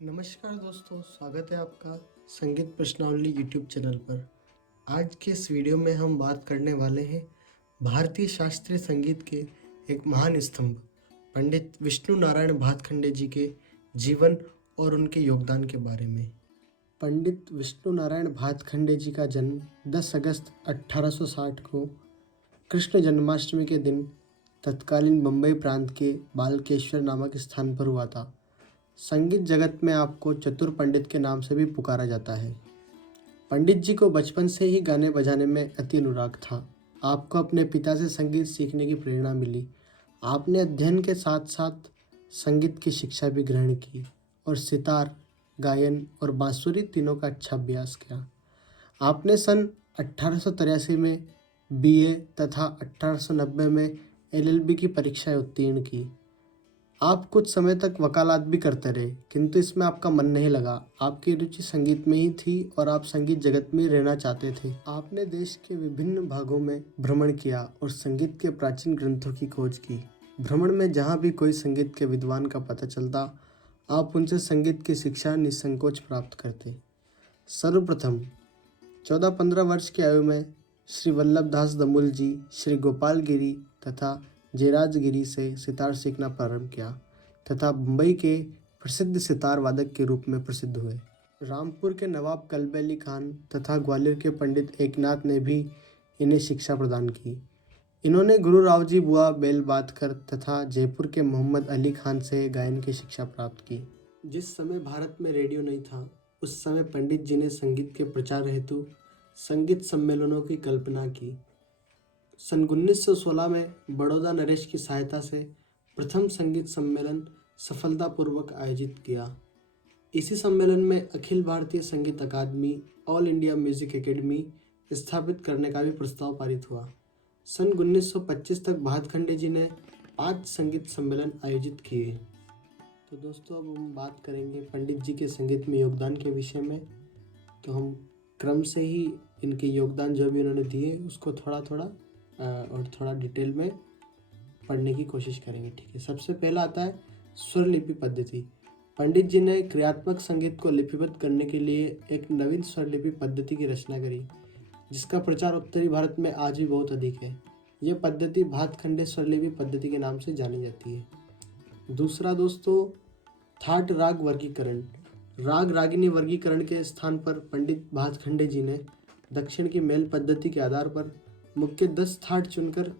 नमस्कार दोस्तों, स्वागत है आपका संगीत प्रश्नावली यूट्यूब चैनल पर। आज के इस वीडियो में हम बात करने वाले हैं भारतीय शास्त्रीय संगीत के एक महान स्तंभ पंडित विष्णु नारायण भातखंडे जी के जीवन और उनके योगदान के बारे में। पंडित विष्णु नारायण भातखंडे जी का जन्म 10 अगस्त 1860 को कृष्ण जन्माष्टमी के दिन तत्कालीन बम्बई प्रांत के बालकेश्वर नामक स्थान पर हुआ था। संगीत जगत में आपको चतुर पंडित के नाम से भी पुकारा जाता है। पंडित जी को बचपन से ही गाने बजाने में अति अनुराग था। आपको अपने पिता से संगीत सीखने की प्रेरणा मिली। आपने अध्ययन के साथ साथ संगीत की शिक्षा भी ग्रहण की और सितार, गायन और बांसुरी तीनों का अच्छा अभ्यास किया। आपने सन 1883 में बीए तथा 1890 में एलएलबी की परीक्षाएं उत्तीर्ण की। आप कुछ समय तक वकालत भी करते रहे, किंतु इसमें आपका मन नहीं लगा। आपकी रुचि संगीत में ही थी और आप संगीत जगत में रहना चाहते थे। आपने देश के विभिन्न भागों में भ्रमण किया और संगीत के प्राचीन ग्रंथों की खोज की। भ्रमण में जहाँ भी कोई संगीत के विद्वान का पता चलता, आप उनसे संगीत की शिक्षा निसंकोच प्राप्त करते। सर्वप्रथम 14-15 वर्ष की आयु में श्री वल्लभदास दमुल जी, श्री गोपाल गिरी तथा जयराज गिरी से सितार सीखना प्रारंभ किया तथा मुंबई के प्रसिद्ध सितार वादक के रूप में प्रसिद्ध हुए। रामपुर के नवाब कल्ब अली खान तथा ग्वालियर के पंडित एकनाथ ने भी इन्हें शिक्षा प्रदान की। इन्होंने गुरु रावजी बुआ बेलबातकर तथा जयपुर के मोहम्मद अली खान से गायन की शिक्षा प्राप्त की। जिस समय भारत में रेडियो नहीं था, उस समय पंडित जी ने संगीत के प्रचार हेतु संगीत सम्मेलनों की कल्पना की। सन 1916 में बड़ौदा नरेश की सहायता से प्रथम संगीत सम्मेलन सफलतापूर्वक आयोजित किया। इसी सम्मेलन में अखिल भारतीय संगीत अकादमी, ऑल इंडिया म्यूजिक एकेडमी स्थापित करने का भी प्रस्ताव पारित हुआ। सन 1925 तक भातखंडे जी ने 5 संगीत सम्मेलन आयोजित किए। तो दोस्तों, अब हम बात करेंगे पंडित जी के संगीत में योगदान के विषय में। तो हम क्रम से ही इनके योगदान जो भी उन्होंने दिए उसको थोड़ा डिटेल में पढ़ने की कोशिश करेंगे। ठीक है, सबसे पहला आता है स्वर लिपि पद्धति। पंडित जी ने क्रियात्मक संगीत को लिपिबद्ध करने के लिए एक नवीन स्वर लिपि पद्धति की रचना करी, जिसका प्रचार उत्तरी भारत में आज भी बहुत अधिक है। यह पद्धति भातखंडे स्वर लिपि पद्धति के नाम से जानी जाती है। दूसरा दोस्तों, थाट राग वर्गीकरण। राग रागिनी वर्गीकरण के स्थान पर पंडित भातखंडे जी ने दक्षिण की मेल पद्धति के आधार पर मुख्य 10 थाट चुनकर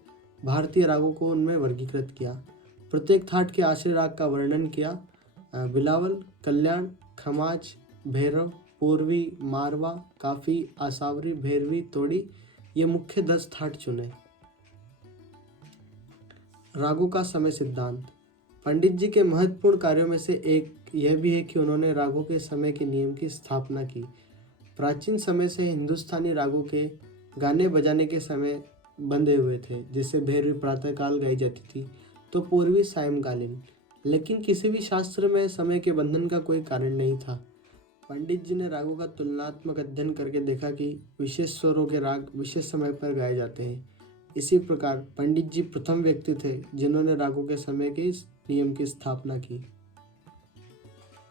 भारतीय रागों को उनमें वर्गीकृत किया। प्रत्येक थाट के आश्रय राग का वर्णन किया। बिलावल, कल्याण, खमाज, भैरव, पूर्वी, मारवा, काफी, आसावरी, भैरवी, तोड़ी, ये मुख्य 10 थाट चुने। रागों का समय सिद्धांत। पंडित जी के महत्वपूर्ण कार्यों में से एक यह भी है कि उन्होंने रागों के समय के नियम की स्थापना की। प्राचीन समय से हिंदुस्तानी रागों के गाने बजाने के समय बंधे हुए थे। जैसे भैरवी प्रातःकाल गाई जाती थी तो पूर्वी सायंकालीन, लेकिन किसी भी शास्त्र में समय के बंधन का कोई कारण नहीं था। पंडित जी ने रागों का तुलनात्मक अध्ययन करके देखा कि विशेष स्वरों के राग विशेष समय पर गाए जाते हैं। इसी प्रकार पंडित जी प्रथम व्यक्ति थे जिन्होंने रागों के समय के इस नियम की स्थापना की।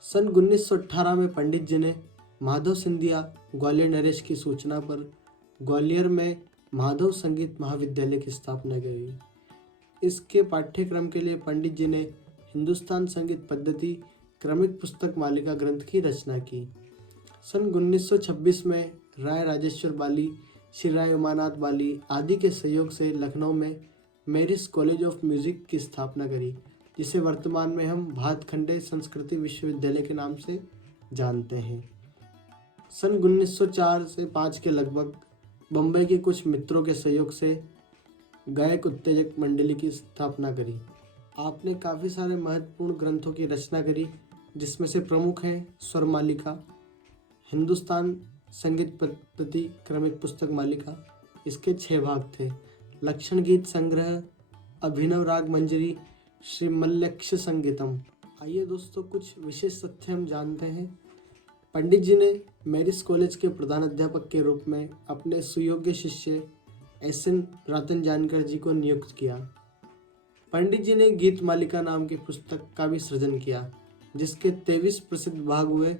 सन 1918 में पंडित जी ने माधव सिंधिया, ग्वालियर नरेश की सूचना पर ग्वालियर में माधव संगीत महाविद्यालय की स्थापना की। इसके पाठ्यक्रम के लिए पंडित जी ने हिंदुस्तान संगीत पद्धति क्रमिक पुस्तक मालिका ग्रंथ की रचना की। सन 1926 में राय राजेश्वर बाली, श्री राय उमानाथ बाली आदि के सहयोग से लखनऊ में मेरिस कॉलेज ऑफ म्यूजिक की स्थापना करी, जिसे वर्तमान में हम भातखंडे संस्कृति विश्वविद्यालय के नाम से जानते हैं। सन 1904 से 5 के लगभग बम्बई के कुछ मित्रों के सहयोग से गायक उत्तेजक मंडली की स्थापना करी। आपने काफ़ी सारे महत्वपूर्ण ग्रंथों की रचना करी, जिसमें से प्रमुख हैं स्वर मालिका, हिंदुस्तान संगीत पद्धति क्रमिक पुस्तक मालिका, इसके 6 भाग थे। लक्षण गीत संग्रह, अभिनव राग मंजरी, श्री मल्लक्ष संगीतम। आइए दोस्तों, कुछ विशेष तथ्य हम जानते हैं। पंडित जी ने मेरिस कॉलेज के प्रधान अध्यापक के रूप में अपने सुयोग्य शिष्य एस.एन. रतन जानकर जी को नियुक्त किया। पंडित जी ने गीत मालिका नाम की पुस्तक का भी सृजन किया, जिसके 23 प्रसिद्ध भाग हुए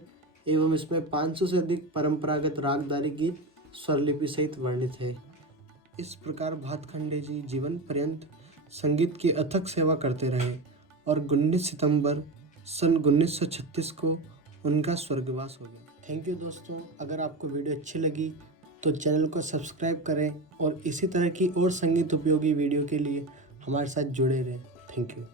एवं इसमें 500 से अधिक परंपरागत रागदारी गीत स्वरलिपि सहित वर्णित है। इस प्रकार भातखंडे जी जीवन पर्यंत संगीत की अथक सेवा करते रहे और 19 सितंबर सन 1936 को उनका स्वर्गवास हो गया। थैंक यू दोस्तों। अगर आपको वीडियो अच्छी लगी तो चैनल को सब्सक्राइब करें और इसी तरह की और संगीत उपयोगी वीडियो के लिए हमारे साथ जुड़े रहें। Thank you.